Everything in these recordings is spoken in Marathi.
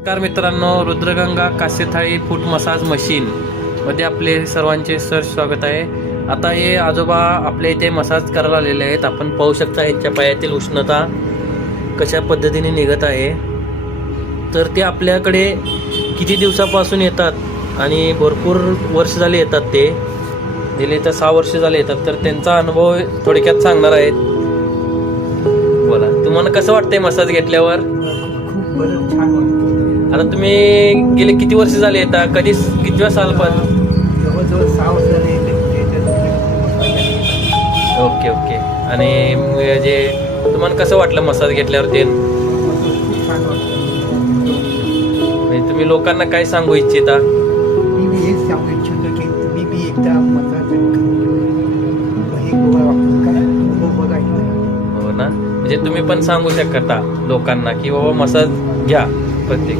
नमस्कार मित्रांनो, रुद्रगंगा कास्यथाळी फूट मसाज मशीन मध्ये आपले सर्वांचे स्वागत आहे. आता हे आजोबा आपल्या इथे मसाज करायला आलेले आहेत. आपण पाहू शकता यांच्या पायातील उष्णता कशा पद्धतीने निघत आहे. तर ते आपल्याकडे किती दिवसापासून येतात आणि भरपूर वर्ष झाले येतात. ते गेले तर 6 वर्ष झाले येतात. तर त्यांचा अनुभव थोडक्यात सांगणार आहेत. बोला, तुम्हाला कसं वाटतंय मसाज घेतल्यावर? खूप बरं, छान वाटतं. आता तुम्ही गेले किती वर्ष झाले येता? कितव्या साल पण? जवळजवळ 6 वर्ष झाले. ओके. आणि जे तुम्हाला कसं वाटलं मसाज घेतल्यावर? ते खूप छान वाटतं. म्हणजे तुम्ही लोकांना काय सांगू इच्छिता? मी हेच सांगू इच्छितो की तुम्ही बी एकदा मसाज हे बघायचं. हो ना, म्हणजे तुम्ही पण सांगू शकता लोकांना की बाबा मसाज घ्या प्रत्येक.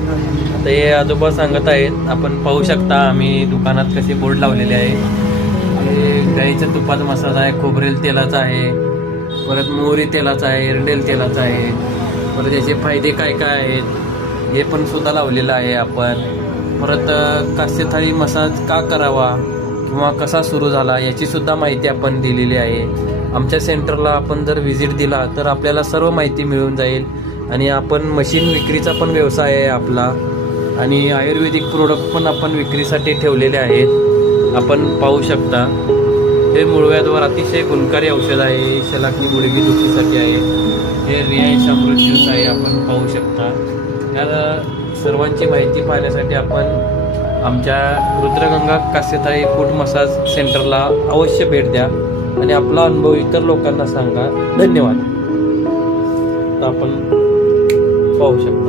आता हे आजोबा सांगत आहेत, आपण पाहू शकता. आम्ही दुकानात कसे बोर्ड लावलेले आहे. हे गाईच्या तुपाचा मसाज आहे, खोबरेल तेलाचा आहे, परत मोहरी तेलाचा आहे, एरंडेल तेलाचा आहे. परत याचे फायदे काय काय आहेत हे पण सुद्धा लावलेलं आहे आपण. परत कास्यथाळी मसाज का करावा किंवा कसा सुरू झाला याची सुद्धा माहिती आपण दिलेली आहे. आमच्या सेंटरला आपण जर व्हिजिट दिला तर आपल्याला सर्व माहिती मिळून जाईल. आणि आपण मशीन विक्रीचा पण व्यवसाय आहे आपला. आणि आयुर्वेदिक प्रोडक्ट पण आपण विक्रीसाठी ठेवलेले आहेत. आपण पाहू शकता, हे मुळव्याधवर अतिशय गुणकारी औषध आहे. शलाकनी गुडघे दुखीसाठी आहे. हे रियायश अमृत ज्यूस आहे, आपण पाहू शकता. या सर्वांची माहिती पाहण्यासाठी आपण आमच्या रुद्रगंगा कास्यथाळी फूट मसाज सेंटरला अवश्य भेट द्या आणि आपला अनुभव इतर लोकांना सांगा. धन्यवाद. तर आपण पाहू शकता.